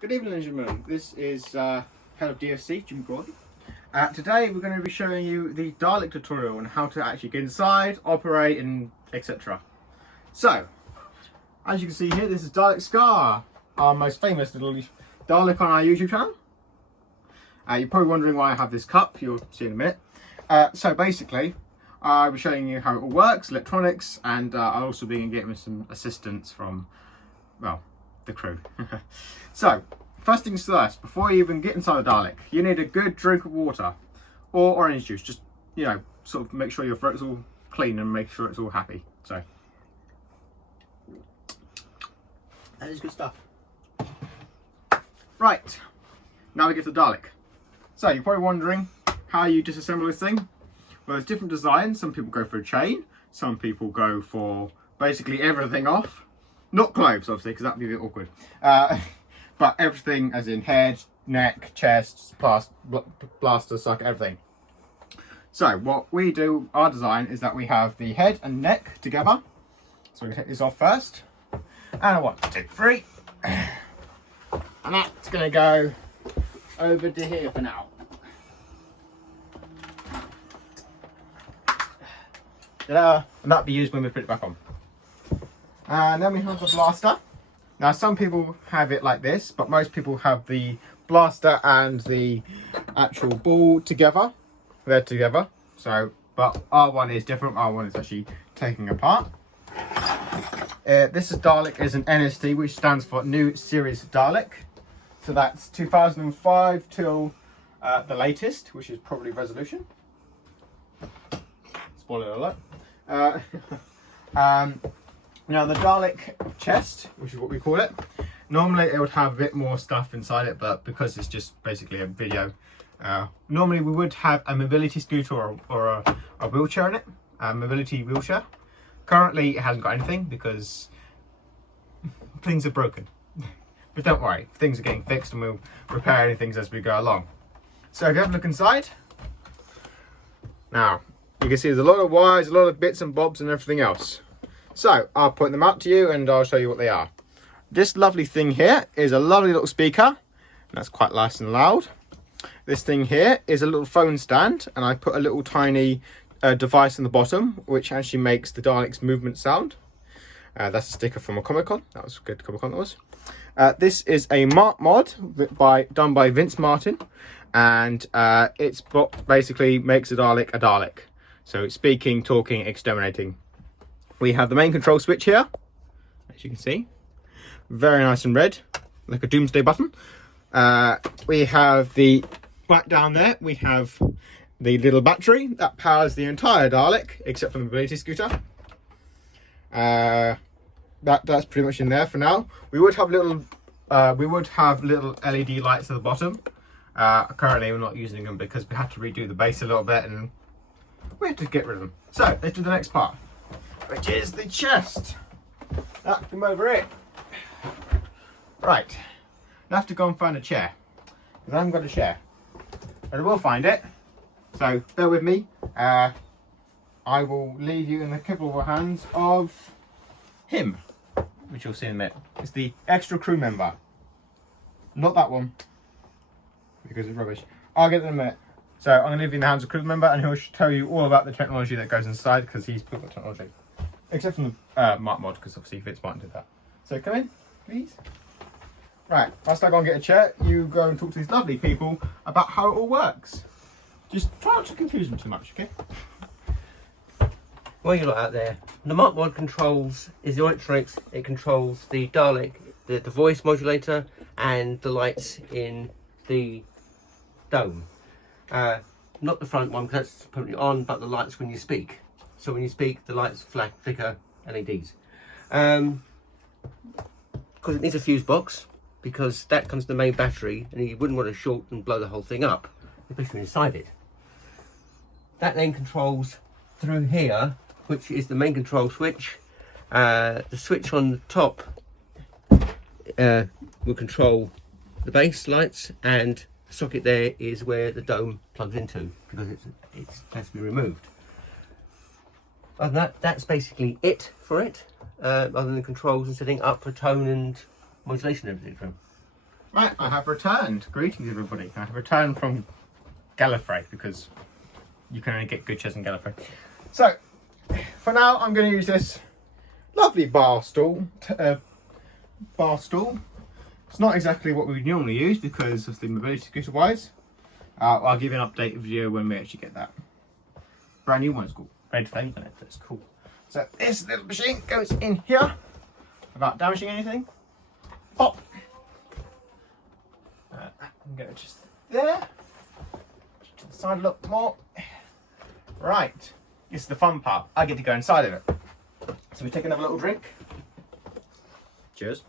Good evening, ladies and gentlemen. This is Head of DFC, Jim Gordon. Today we're going to be showing you the Dalek tutorial on how to actually get inside, operate, and etc. So, as you can see here, this is Dalek Skaar, our most famous little Dalek on our YouTube channel. You're probably wondering why I have this cup, you'll see in a minute. So basically, I'll be showing you how it all works, electronics, and I'll also be getting some assistance from, well, the crew. So, first things first, before you even get inside the Dalek, you need a good drink of water or orange juice. Just, you know, sort of make sure your throat's all clean and make sure it's all happy. So, that is good stuff. Right, now we get to the Dalek. So, you're probably wondering how you disassemble this thing. Well, there's different designs. Some people go for a chain, some people go for basically everything off. Not clothes, obviously, because that'd be a bit awkward. But everything, as in head, neck, chest, blaster, socket, everything. So what we do, our design, is that we have the head and neck together. So we can take this off first. And 1, 2, 3. And that's going to go over to here for now. Ta-da! And that'll be used when we put it back on. And then we have the blaster. Now some people have it like this, but most people have the blaster and the actual ball together. They're together. So, but our one is different. Our one is actually taking apart. This is Dalek is an NSD, which stands for New Series Dalek. So that's 2005 till the latest, which is probably Resolution. Spoiler alert. Now the Dalek chest, which is what we call it, normally it would have a bit more stuff inside it, but because it's just basically a video, normally we would have a mobility scooter or a wheelchair in it, a mobility wheelchair. Currently it hasn't got anything because things are broken. But don't worry, things are getting fixed and we'll repair things as we go along. So if you have a look inside, now you can see there's a lot of wires, a lot of bits and bobs and everything else. So, I'll point them out to you and I'll show you what they are. This lovely thing here is a lovely little speaker. That's quite nice and loud. This thing here is a little phone stand, and I put a little tiny device on the bottom, which actually makes the Dalek's movement sound. That's a sticker from a Comic-Con. That was a good Comic-Con, that was. This is a Mark mod done by Vince Martin, and it's what basically makes a Dalek. So it's speaking, talking, exterminating. We have the main control switch here, as you can see, very nice and red, like a doomsday button. We have the back down there, we have the little battery that powers the entire Dalek, except for the mobility scooter. That's pretty much in there for now. We would have little LED lights at the bottom. Currently we're not using them because we had to redo the base a little bit and we had to get rid of them. So let's do the next part, which is the chest. Come over here. Right, I have to go and find a chair, because I haven't got a chair. But I will find it, so bear with me. I will leave you in the capable hands of him, which you'll see in a minute. It's the extra crew member. Not that one, because it's rubbish. I'll get it in a minute. So I'm going to leave you in the hands of crew member, and he'll tell you all about the technology that goes inside, because he's put the technology. Except from the Mark mod, because obviously Vince Martin did that. So come in, please. Right, whilst I go and get a chair, you go and talk to these lovely people about how it all works. Just try not to confuse them too much, okay? Well, you lot out there, the Mark mod controls is the electronics. It controls the Dalek, the voice modulator, and the lights in the dome. Not the front one, because that's permanently on, but the lights when you speak. So when you speak, the lights flicker LEDs. Because it needs a fuse box, because that comes to the main battery, and you wouldn't want to short and blow the whole thing up, especially inside it. That then controls through here, which is the main control switch. The switch on the top will control the base lights, and the socket there is where the dome plugs into, because it has to be removed. Other than that, that's basically it for it, other than the controls and setting up for tone and modulation and everything. Right, I have returned. Greetings, everybody. I have returned from Gallifrey because you can only get good chairs in Gallifrey. So, for now, I'm going to use this lovely bar stool. It's not exactly what we would normally use because of the mobility scooter wise. I'll give you an update video when we actually get that. Brand new one's got red flames on it, that's cool. So this little machine goes in here without damaging anything. Pop. That can go just there. To the side a lot more. Right, this is the fun part. I get to go inside of it. So we take another little drink. Cheers.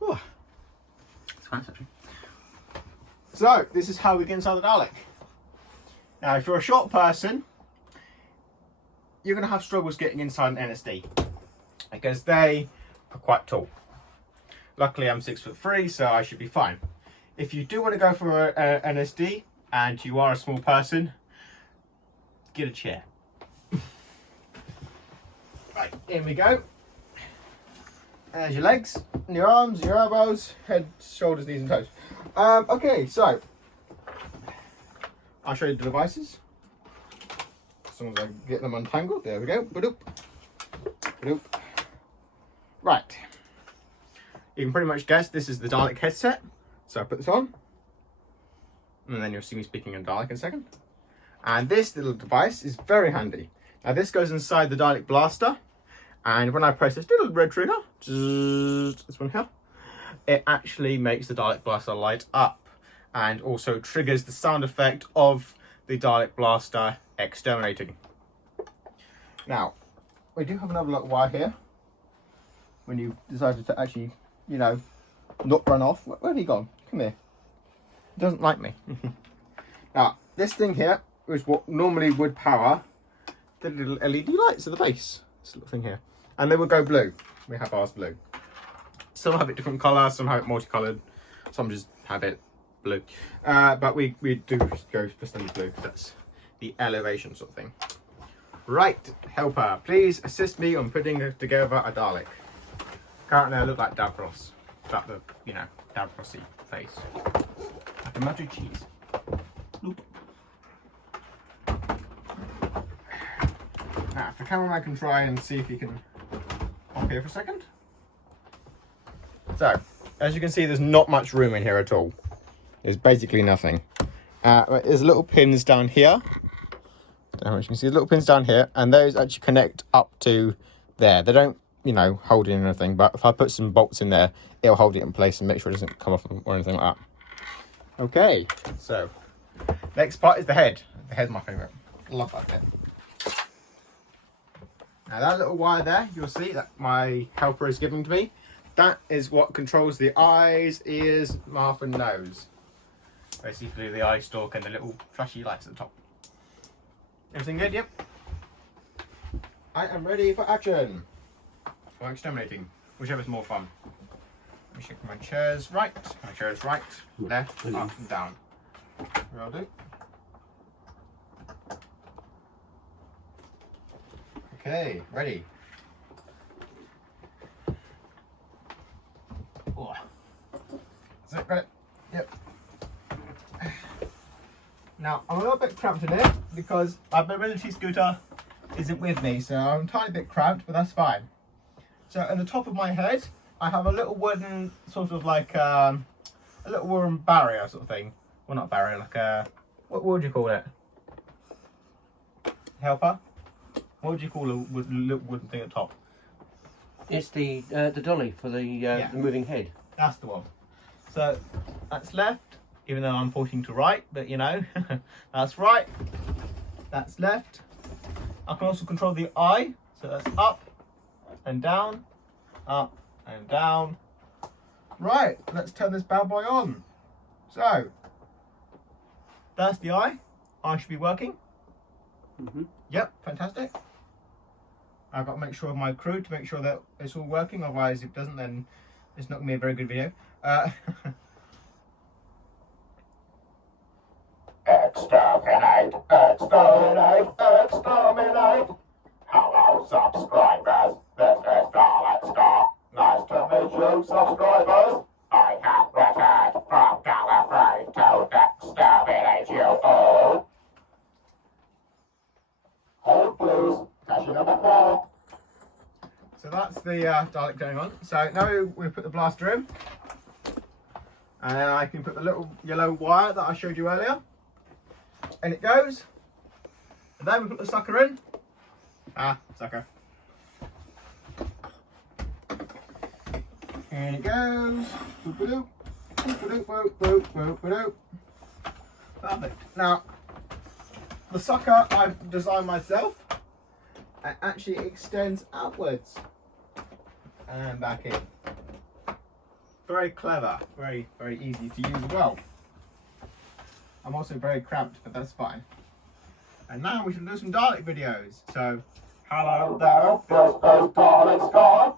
Ooh. It's nice actually. So this is how we get inside the Dalek. Now if you're a short person, you're going to have struggles getting inside an NSD because they are quite tall. Luckily I'm 6'3", so I should be fine. If you do want to go for an NSD and you are a small person, get a chair. Right, in we go. There's your legs, and your arms, your elbows, head, shoulders, knees and toes. Okay, so I'll show you the devices. As long as I get them untangled, there we go. Ba-doop. Ba-doop. Right. You can pretty much guess this is the Dalek headset. So I put this on, and then you'll see me speaking in Dalek in a second. And this little device is very handy. Now this goes inside the Dalek blaster, and when I press this little red trigger, this one here, it actually makes the Dalek blaster light up, and also triggers the sound effect of the Dalek blaster exterminating. Now, we do have another little wire here. When you decided to actually, you know, not run off. Where have you gone? Come here. He doesn't like me. Now, this thing here is what normally would power the little LED lights at the base. This little thing here. And they would go blue. We have ours blue. Some have it different colour, some have it multicoloured, some just have it blue. But we do go for standard blue. That's the elevation sort of thing. Right, helper, please assist me on putting together a Dalek. Currently I look like Davros. Got the, you know, Davrosy face. Like a melted cheese. Loop. Now, if the cameraman can try and see if he can pop here for a second. So, as you can see, there's not much room in here at all. There's basically nothing. There's little pins down here. I don't know if you can see the little pins down here, and those actually connect up to there. They don't, you know, hold it in anything, but if I put some bolts in there, it'll hold it in place and make sure it doesn't come off or anything like that. Okay, so next part is the head. The head's my favourite. Love that bit. Now that little wire there, you'll see that my helper is giving to me. That is what controls the eyes, ears, mouth and nose. Basically the eye stalk and the little flashy lights at the top. Everything good? Yep. I am ready for action. Or exterminating, whichever's more fun. Let me check my chairs right. My chairs right, left, up and down. Will do. Okay, ready. Oh. Is it got it? Yep. Now I'm a little bit cramped in here because my mobility scooter isn't with me, so I'm a tiny bit cramped, but that's fine. So at the top of my head, I have a little wooden, sort of like a little wooden barrier sort of thing. Well, not barrier, like a, what would you call it? Helper? What would you call a little wooden thing at the top? It's the dolly for the moving head. That's the one. So that's left, even though I'm pointing to right, but you know, that's right, that's left. I can also control the eye, so that's up and down, up and down. Right, let's turn this bad boy on. So, that's the eye. Eye should be working. Yep, fantastic. I've got to make sure of my crew to make sure that it's all working, otherwise if it doesn't, then it's not going to be a very good video. Exterminate, exterminate, exterminate. Hello subscribers, this is Dalek true subscribers, I have returned from Gallifrey to exterminate you all. Hold please, session number 4. So that's the Dalek going on. So now we put the blaster in. And then I can put the little yellow wire that I showed you earlier. And it goes. And then we put the sucker in. Sucker. And it goes. Boop-a-doop. Boop-a-doop, boop, boop, boop-a-doop. Perfect. Now, the sucker I've designed myself. It actually extends outwards. And back in. Very clever. Very, very easy to use as well. I'm also very cramped, but that's fine. And now we should do some Dalek videos. So, Hello there, this is Dalek Skaar.